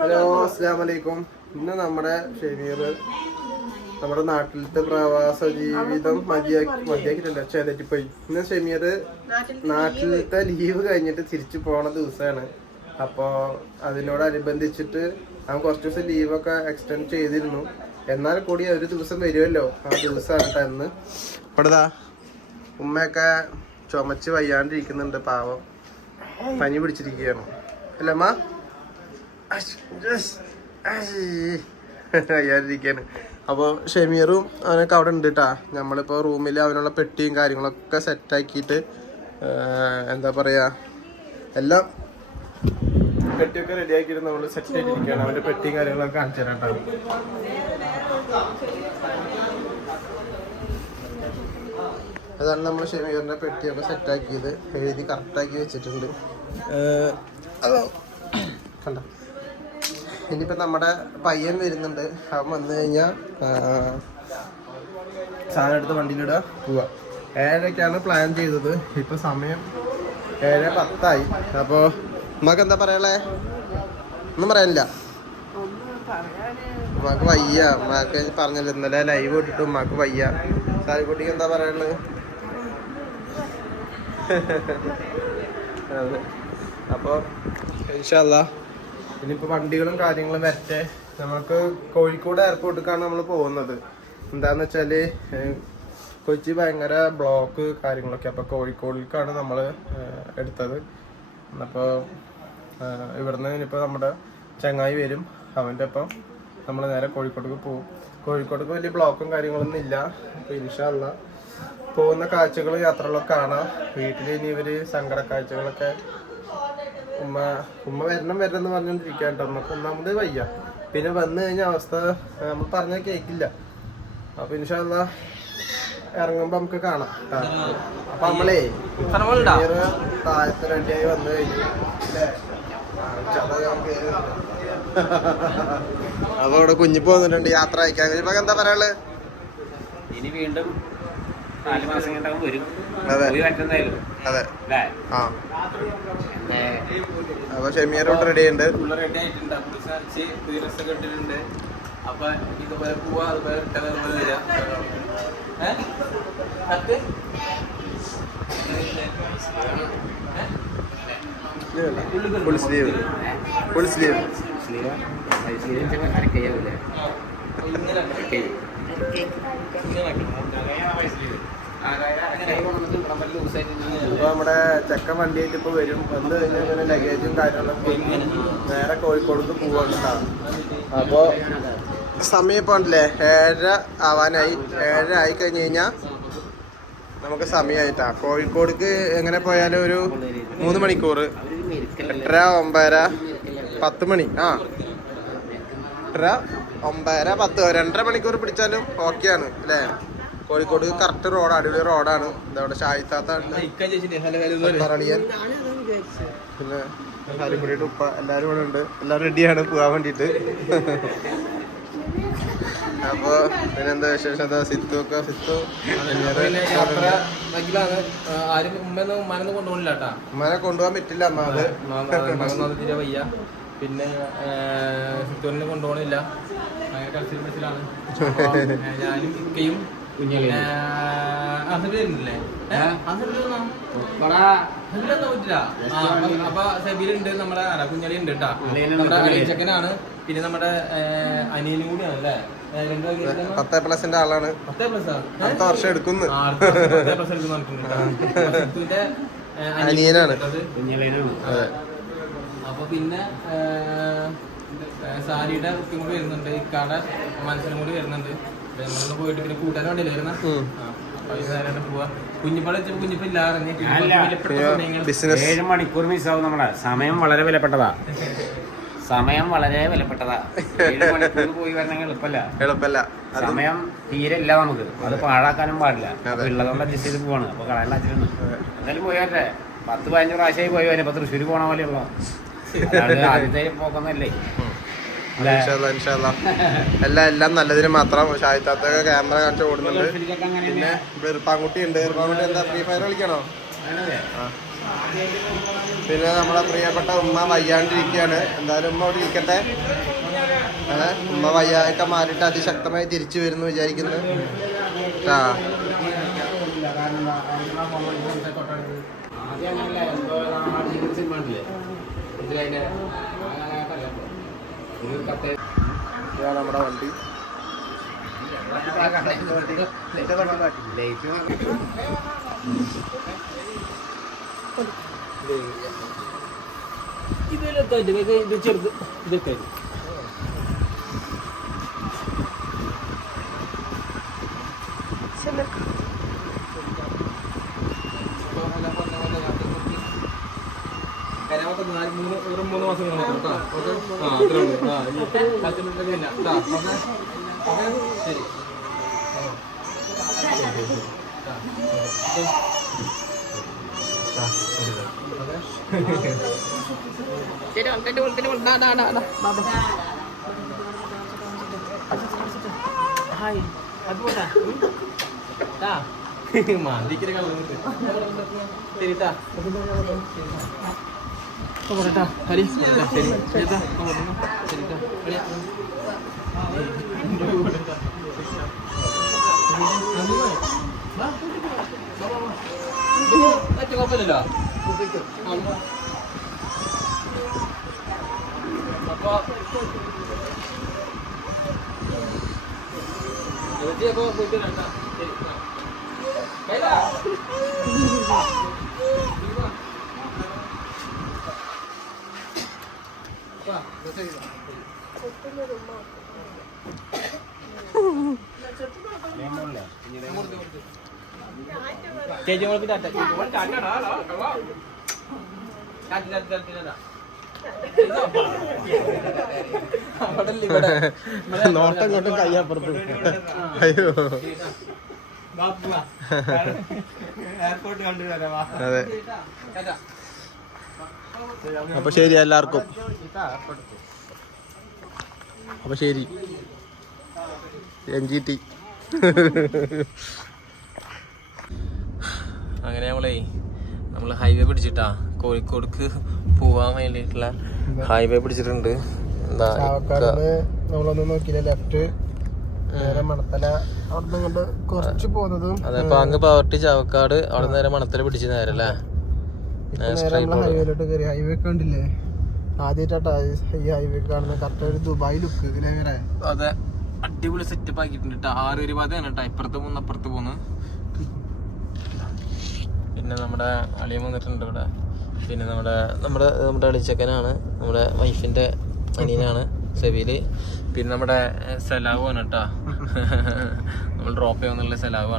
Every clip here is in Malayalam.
ഹലോ അസ്സാം വലൈക്കും ഇന്ന് നമ്മുടെ ഷെമീർ നമ്മുടെ നാട്ടിലത്തെ പ്രവാസ ജീവിതം മതിയാക്കി മതിയാക്കിയിട്ടുണ്ട് ചേതറ്റിപ്പോയി ഇന്ന് ഷെമീർ നാട്ടിലത്തെ ലീവ് കഴിഞ്ഞിട്ട് തിരിച്ചു പോണ ദിവസമാണ് അപ്പോൾ അതിനോടനുബന്ധിച്ചിട്ട് അവൻ കുറച്ച് ദിവസം ലീവൊക്കെ എക്സ്റ്റെൻഡ് ചെയ്തിരുന്നു. എന്നാൽ കൂടി ഒരു ദിവസം വരുമല്ലോ ആ ദിവസമാണ് കേട്ടോ ഇന്ന്. ഉമ്മയൊക്കെ ചുമച്ച് വയ്യാണ്ടിരിക്കുന്നുണ്ട് പാവം. പനി പിടിച്ചിരിക്കുകയാണ്. അല്ല അമ്മ? അയ്യാതിരിക്കാണ് അപ്പോൾ ഷെമീറും അവനൊക്കെ അവിടെ ഉണ്ട് കേട്ടാ നമ്മളിപ്പോൾ റൂമിൽ അവനുള്ള പെട്ടിയും കാര്യങ്ങളൊക്കെ സെറ്റാക്കിയിട്ട് എന്താ പറയുക എല്ലാം പെട്ടിയൊക്കെ റെഡി ആക്കിയിട്ട് നമ്മൾ സെറ്റ് ചെയ്തിരിക്കുകയാണ്. അവന്റെ പെട്ടിയും കാര്യങ്ങളൊക്കെ കാണിച്ചു തരാം കേട്ടോ അതാണ് നമ്മൾ ഷെമീറിന്റെ പെട്ടിയൊക്കെ സെറ്റാക്കിയത് എഴുതി കറക്റ്റാക്കി വെച്ചിട്ടുണ്ട്. അതോ കണ്ട. ഇനിയിപ്പോൾ നമ്മുടെ പയ്യൻ വരുന്നുണ്ട്. അവൻ വന്നു കഴിഞ്ഞാൽ സാധനം എടുത്ത് വണ്ടിയിലിടുക പോവുക ഏഴരയ്ക്കാണ് പ്ലാൻ ചെയ്തത്. ഇപ്പൊ സമയം ഏഴ് പത്തായി. അപ്പോൾ നമുക്ക് എന്താ പറയണേ ഒന്നും പറയാനില്ല. ഉമ്മാക്ക് വയ്യ. ഉമ്മാക്ക് പറഞ്ഞല്ലോ ഇന്നലെ ലൈവ് ഇട്ടിട്ട് ഉമ്മാക്ക് വയ്യ. സാരിക്കുട്ടിക്ക് എന്താ പറയാനുള്ളത്? അതെ. അപ്പോൾ ഇൻഷല്ല ഇനിയിപ്പോൾ വണ്ടികളും കാര്യങ്ങളും വരട്ടെ. നമുക്ക് കോഴിക്കോട് എയർപോർട്ടിലേക്കാണ് നമ്മൾ പോകുന്നത്. എന്താന്ന് വെച്ചാൽ കൊച്ചി ഭയങ്കര ബ്ലോക്ക് കാര്യങ്ങളൊക്കെ. അപ്പോൾ കോഴിക്കോടിലേക്കാണ് നമ്മൾ എടുത്തത്. അപ്പോൾ ഇവിടുന്ന് ഇനിയിപ്പോൾ നമ്മുടെ ചങ്ങായി വരും. അവന്റെ ഒപ്പം നമ്മൾ നേരെ കോഴിക്കോട്ടേക്ക് പോകും കോഴിക്കോട്ടേക്ക് വലിയ ബ്ലോക്കും കാര്യങ്ങളൊന്നും ഇല്ല. അപ്പോൾ പോകുന്ന കാഴ്ചകൾ യാത്രകളൊക്കെ കാണാം. വീട്ടിൽ ഇനി ഇവർ സങ്കട കാഴ്ചകളൊക്കെ ഉമ്മ ഉമ്മ വരണം വരണം എന്ന് പറഞ്ഞോണ്ടിരിക്കാൻ കേട്ടോ നമുക്ക് ഒന്നാമത് വയ്യ. പിന്നെ വന്നു കഴിഞ്ഞ അവസ്ഥ നമ്മൾ പറഞ്ഞാൽ കേക്കില്ല. അപ്പൊ ഇൻഷാല്ല ഇറങ്ങുമ്പോ നമുക്ക് കാണാം. അപ്പൊ നമ്മളേ താഴത്തെ റെഡിയായി വന്നു കഴിഞ്ഞു. അപ്പൊ അവിടെ കുഞ്ഞിപ്പോ വന്നിട്ടുണ്ട് യാത്ര അയക്കാൻ. കുഞ്ഞിപ്പോ എന്താ പറയാൾ ഇനി വീണ്ടും നാല് മാസം കഴിഞ്ഞാൽ വരും. പോയി അതെ. ആ. അപ്പൊ അപ്പൊ ഷെമീറോട്ട് റെഡി ഉണ്ട്. ഫുള്ള് റെഡി ആയിട്ടുണ്ട്. അപ്പൊ വിസാരിച്ച് ഡ്രസ് ഒക്കെ ഇട്ടിട്ടുണ്ട്. അപ്പൊ ഇതുപോലെ പോവാ അതുപോലെ റിട്ടേൺ അതുപോലെ വരാം. ഏ? കത്ത്? Full sleeve full sleeve sleeve sleeve അരക്കയ്യാവില്ലേ ഇങ്ങനെ അരക്കൈ ഇപ്പൊ നമ്മുടെ ചെക്കൻ വണ്ടിയായിട്ട് ഇപ്പൊ വരും. വന്നു കഴിഞ്ഞാൽ ലഗേജും കാര്യങ്ങളൊക്കെ നേരെ കോഴിക്കോടേക്ക് പോവാണ് അപ്പൊ സമയം ഇപ്പൊ ഉണ്ടല്ലേ? ഏഴര ആവാനായി. ഏഴര ആയി കഴിഞ്ഞ് കഴിഞ്ഞാ നമുക്ക് സമയമായിട്ടാ കോഴിക്കോടേക്ക് എങ്ങനെ പോയാലും ഒരു മൂന്ന് മണിക്കൂർ എട്ടര ഒമ്പതര പത്ത് മണി. ആ. എട്ടര ഒമ്പതര പത്ത് രണ്ടര മണിക്കൂർ പിടിച്ചാലും ഓക്കെയാണ് അല്ലേ? കോഴിക്കോട് കറക്റ്റ് റോഡ് അടിപൊളി റോഡാണ് ഇതവിടെ ഷായിത്താത്താണ് പിന്നെ ഹരിമുടിയുടെ ഉപ്പ എല്ലാരും ഇവിടെ ഉണ്ട്. എല്ലാരും റെഡിയാണ് പോകാൻ വേണ്ടിട്ട് അപ്പൊ പിന്നെന്താ വിശേഷം? എന്താ സിത്തു ഒക്കെ സിത്തു. ആരും ഉമ്മാനെ കൊണ്ടുപോകാൻ പറ്റില്ല അമ്മ അത് പിന്നെ സിത്തോറിനെ കൊണ്ടുപോകണില്ല. ഞാനും ഇക്കയും വരുന്നില്ലേ? അപ്പൊ- അപ്പൊ സബീലുണ്ട് നമ്മുടെ കുഞ്ഞളി ഉണ്ട് കേട്ടാ നമ്മുടെ അലീച്ചക്കനാണ് പിന്നെ നമ്മുടെ അനിയനും കൂടിയാണ് അല്ലേ പത്ത് പ്ലസിന്റെ ആളാണ്. പത്തേ അടുത്ത വർഷം എടുക്കുന്നു. അനിയനാണ്. അപ്പൊ പിന്നെ സാരിയുടെ വൃത്തി കൂടി വരുന്നുണ്ട്. ഇക്കാടെ മനസ്സിനും കൂടി വരുന്നുണ്ട്. അപ്പൊ നമ്മളൊന്ന് പോയിട്ട് പിന്നെ കൂട്ടാൻ വേണ്ടിയല്ലേ വരുന്ന? ഏഴ് മണിക്കൂർ മിസ്സാവും നമ്മളെ. സമയം വളരെ വിലപ്പെട്ടതാ. സമയം വളരെ വിലപ്പെട്ടതാ. ഏഴ് മണിക്കൂർ പോയി വരണമെങ്കിൽ എളുപ്പല്ല എളുപ്പല്ല സമയം തീരെ ഇല്ല നമുക്ക്. അത് പാഴാക്കാനും പാടില്ല. ഉള്ളതുകൊണ്ട് അഡ്ജസ്റ്റ് ചെയ്ത് പോവാണ്. അപ്പൊ കളയാൻ അച്ഛനും എന്തായാലും പോയി വരട്ടെ. പത്ത് പതിനഞ്ച് പ്രാവശ്യമായി പോയി വരാം. ഇപ്പൊ തൃശ്ശൂർ പോണ പോലെയുള്ള ആദ്യത്തെ പോക്കൊന്നല്ലേ. എല്ലാം എല്ലാം നല്ലതിന് മാത്രം ഷായിത്താത്തൊക്കെ ക്യാമറ കാണിച്ച് ഓടുന്നുണ്ട്. പിന്നെ ഇർപ്പാൻകുട്ടി ഉണ്ട്. ഇർപ്പാൻകുട്ടി എന്താ ഫ്രീ ഫയർ കളിക്കണോ? പിന്നെ നമ്മളെ പ്രിയപ്പെട്ട ഉമ്മ വയ്യാണ്ടിരിക്കുകയാണ്. എന്തായാലും ഉമ്മ അവിടെ ഇരിക്കട്ടെ. ഉമ്മ വയ്യായൊക്കെ മാറിയിട്ട് അതിശക്തമായി തിരിച്ചു വരുന്നു വിചാരിക്കുന്നു. ആ. ഇതാണ് നമ്മുടെ വണ്ടി. ലൈറ്റ് ഇതിലെത്താ ഇത് ചെറുത് ഇതൊക്കെ കരാമത്തെ നാല് മൂന്ന് ഒരു മൂന്ന് മാസം കേട്ടോ ഓക്കെ ആ അത്രേ ഉള്ളൂ. ആ ഇനി പത്ത് മിനിറ്റ് കഴിഞ്ഞ കേട്ടോ ഓക്കെ ശരി. ഹായ് അത് പോട്ടാ ടാ മാന്തിക്കൽ കളഞ്ഞിട്ട് ശരി ട്ടാ പോട്ടാ ഹരി പോട്ടാ ശരി ശരി ട്ടാ ശരി ട്ടാ ഹരി കുഴപ്പമില്ലല്ലോ അപ്പൊ അപ്പൊ പോയിട്ട് രണ്ടാ ശരി ആ. കൈലാ ചേച്ചി മോൾക്ക് ടാറ്റ നോട്ടം കൊണ്ടും കയ്യപ്പുറത്ത്. അയ്യോ എയർപോർട്ട് കണ്ടുവരാം അതെ ടാറ്റ അപ്പൊ ശരി എല്ലാവർക്കും. അപ്പൊ ശരി. N G T. അങ്ങനെ നമ്മളെ നമ്മൾ ഹൈവേ പിടിച്ചിട്ടാ കോഴിക്കോടക്ക് പോവാൻ വേണ്ടിയിട്ടുള്ള ഹൈവേ പിടിച്ചിട്ടുണ്ട്. എന്താ നമ്മളൊന്നും നോക്കിയില്ല. ലെഫ്റ്റ് നേരെ മണത്തല. അവിടെ കൊണ്ട് കുറച്ച് പോകുന്നതും അതെ അപ്പൊ അങ്ങ് പവർട്ടി ചാവക്കാട് അവിടെ നേരെ മണത്തല പിടിച്ച് നേരെ അല്ലേ ഇപ്പൊ നേരെ നമ്മൾ ഹൈവേയിലോട്ട് കയറി ഹൈവേ കണ്ടില്ലേ? ആദ്യമായിട്ടാ ഈ ഹൈവേ കാണുന്ന. കറക്റ്റ് ഒരു ദുബായ് ലുക്ക് ഇതിലെങ്ങനെ അതെ. അടിപൊളി സെറ്റപ്പ് ആക്കിയിട്ടുണ്ട് കേട്ടോ ഒരു പാതയാണ് കേട്ടോ ഇപ്പുറത്ത് പോകുന്ന അപ്പുറത്ത് പോകുന്നു. പിന്നെ നമ്മുടെ അളിയൻ വന്നിട്ടുണ്ട് ഇവിടെ. പിന്നെ നമ്മുടെ നമ്മുടെ നമ്മുടെ അളിച്ചക്കനാണ്. നമ്മുടെ വൈഫിന്റെ അനിയനാണ് സെബീൽ. പിന്നെ നമ്മുടെ സെലാവ് ആണ് കേട്ടോ നമ്മൾ ഡ്രോപ്പ് ചെയ്യുന്നുള്ള സെലാവ്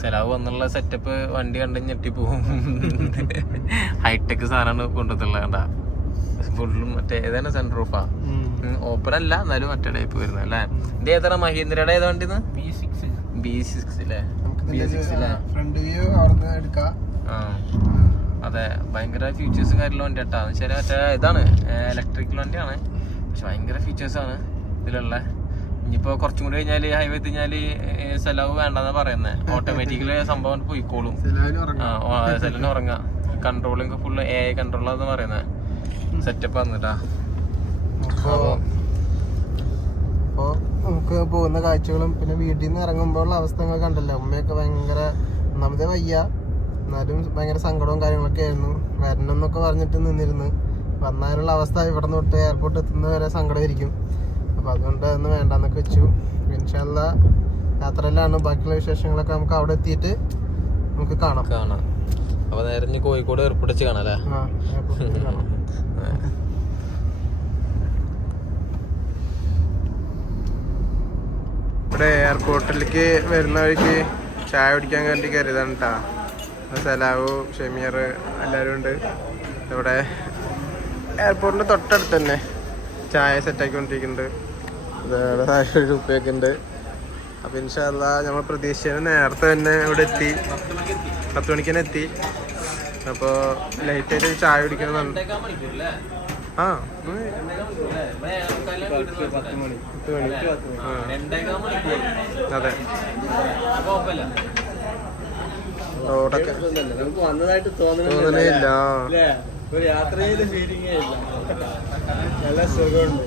സെലാവ് വന്നുള്ള സെറ്റപ്പ് വണ്ടി കണ്ട് ഞെട്ടിപ്പോവും. ഹൈടെക് സാധനമാണ് കൊണ്ടുവന്നുള്ളത് കണ്ടാ. ഫുള്ളും മറ്റേ ഏതാണ്? സെൻട്രൂഫാ റൂഫാ ഓപ്പൺ അല്ല എന്നാലും മറ്റേ ടൈപ്പ് വരുന്നത് അല്ലേ? ഇത് ഏതാണ് മഹീന്ദ്രയുടെ ഏതാ വണ്ടി ബി സിക്സ് അല്ലേ ബി സിക്സ് അല്ലേ ആ അതെ ഭയങ്കര ഫീച്ചേഴ്സും കാര്യമുള്ള വണ്ടി കേട്ടാ എന്ന് വെച്ചാൽ മറ്റേ ഇതാണ് ഇലക്ട്രിക്കൽ വണ്ടിയാണ്. പക്ഷെ ഭയങ്കര ഫീച്ചേഴ്സാണ് ഇതിലുള്ള. ഇനിയിപ്പോ കുറച്ചും കൂടി കഴിഞ്ഞാൽ ഹൈവേ എത്തിഞ്ഞാൽ സെലവ് വേണ്ടെന്നാ പറയുന്നത് ഓട്ടോമാറ്റിക്കലി സംഭവം പോയിക്കോളും. സെലവിന് ഉറങ്ങാം. കൺട്രോളിങ് ഫുള്ള് എ ഐ കൺട്രോളാന്ന് പറയുന്നത് സെറ്റപ്പ് വന്നിട്ടാ അപ്പോ അപ്പോ നമുക്ക് പോകുന്ന കാഴ്ചകളും പിന്നെ വീട്ടിൽ നിന്ന് ഇറങ്ങുമ്പോഴുള്ള അവസ്ഥ നിങ്ങൾ കണ്ടല്ലോ. ഉമ്മയൊക്കെ ഭയങ്കര ഒന്നാമതേ വയ്യ. എന്നാലും ഭയങ്കര സങ്കടവും കാര്യങ്ങളൊക്കെ ആയിരുന്നു. വരണം എന്നൊക്കെ പറഞ്ഞിട്ട് നിന്നിരുന്നു. വന്നാലുള്ള അവസ്ഥ ഇവിടെ നിന്ന് തൊട്ട് എയർപോർട്ട് എത്തുന്നവരെ സങ്കടമായിരിക്കും. അപ്പൊ അതുകൊണ്ട് അതൊന്നും വേണ്ടെന്നൊക്കെ വെച്ചു. ഇൻഷാല്ല യാത്രയിലാണ്. ബാക്കിയുള്ള വിശേഷങ്ങളൊക്കെ നമുക്ക് അവിടെ എത്തിയിട്ട് നമുക്ക് കാണാം. കാണാം. അപ്പൊ നേരെ ഇനി കോഴിക്കോട് എയർപോർട്ട് വെച്ച് കാണാം അല്ലേ? ആ ഇവിടെ എയർപോർട്ടിലേക്ക് വരുന്ന വഴിക്ക് ചായ കുടിക്കാൻ വേണ്ടി കരുതാണ് കേട്ടാ സലാവു ഷെമിയർ എല്ലാവരും ഉണ്ട്. ഇവിടെ എയർപോർട്ടിന്റെ തൊട്ടടുത്ത് തന്നെ ചായ സെറ്റാക്കിക്കൊണ്ടിരിക്കുന്നുണ്ട് ഒരു ഉപ്പയൊക്കെ ഉണ്ട് അപ്പം ഇൻഷാല്ല നമ്മൾ പ്രതീക്ഷിച്ചതിന് നേരത്തെ തന്നെ ഇവിടെ എത്തി. പത്ത് മണിക്ക് തന്നെ എത്തി. അപ്പോൾ ലൈറ്റായിട്ട് ചായ കുടിക്കണം ആ അതെ. റോഡൊക്കെ ഇല്ല ഒരു ഫീലിംഗേ ഇല്ല. നല്ല സുഖമുണ്ട്.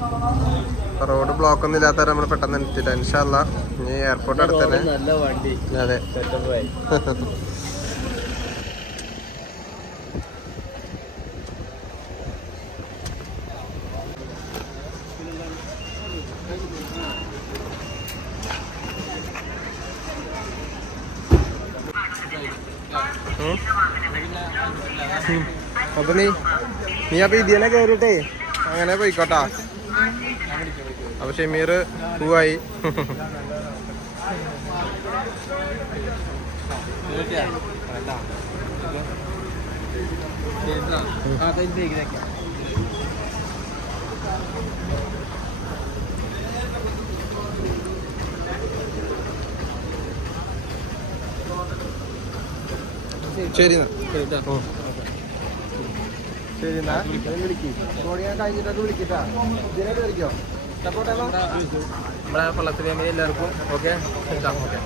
റോഡ് ബ്ലോക്ക് ഒന്നും ഇല്ലാത്ത നമ്മൾ പെട്ടെന്ന് എത്തില്ല ഇൻഷാല്ല ഇനി എയർപോർട്ട് അടുത്ത് തന്നെ നല്ല വണ്ടി. അതെ. ഉം. അപ്പൊ നീ നീ അപ്പൊ ഇതിനെ കേറിട്ടേ അങ്ങനെ പോയിക്കോട്ടാ. അപ്പൊ ഷമീർ പൂവായി. ശരി എന്നാ. ശരി എന്നാ വിളിക്കും. ഞാൻ കഴിഞ്ഞിട്ടൊക്കെ വിളിക്കട്ടാ. ഇതിനെ കയറിക്കോ സപ്പോർട്ട് നമ്മുടെ പള്ളത്തിൽ ഫാമിലി എല്ലാവർക്കും ഓക്കെ ഓക്കെ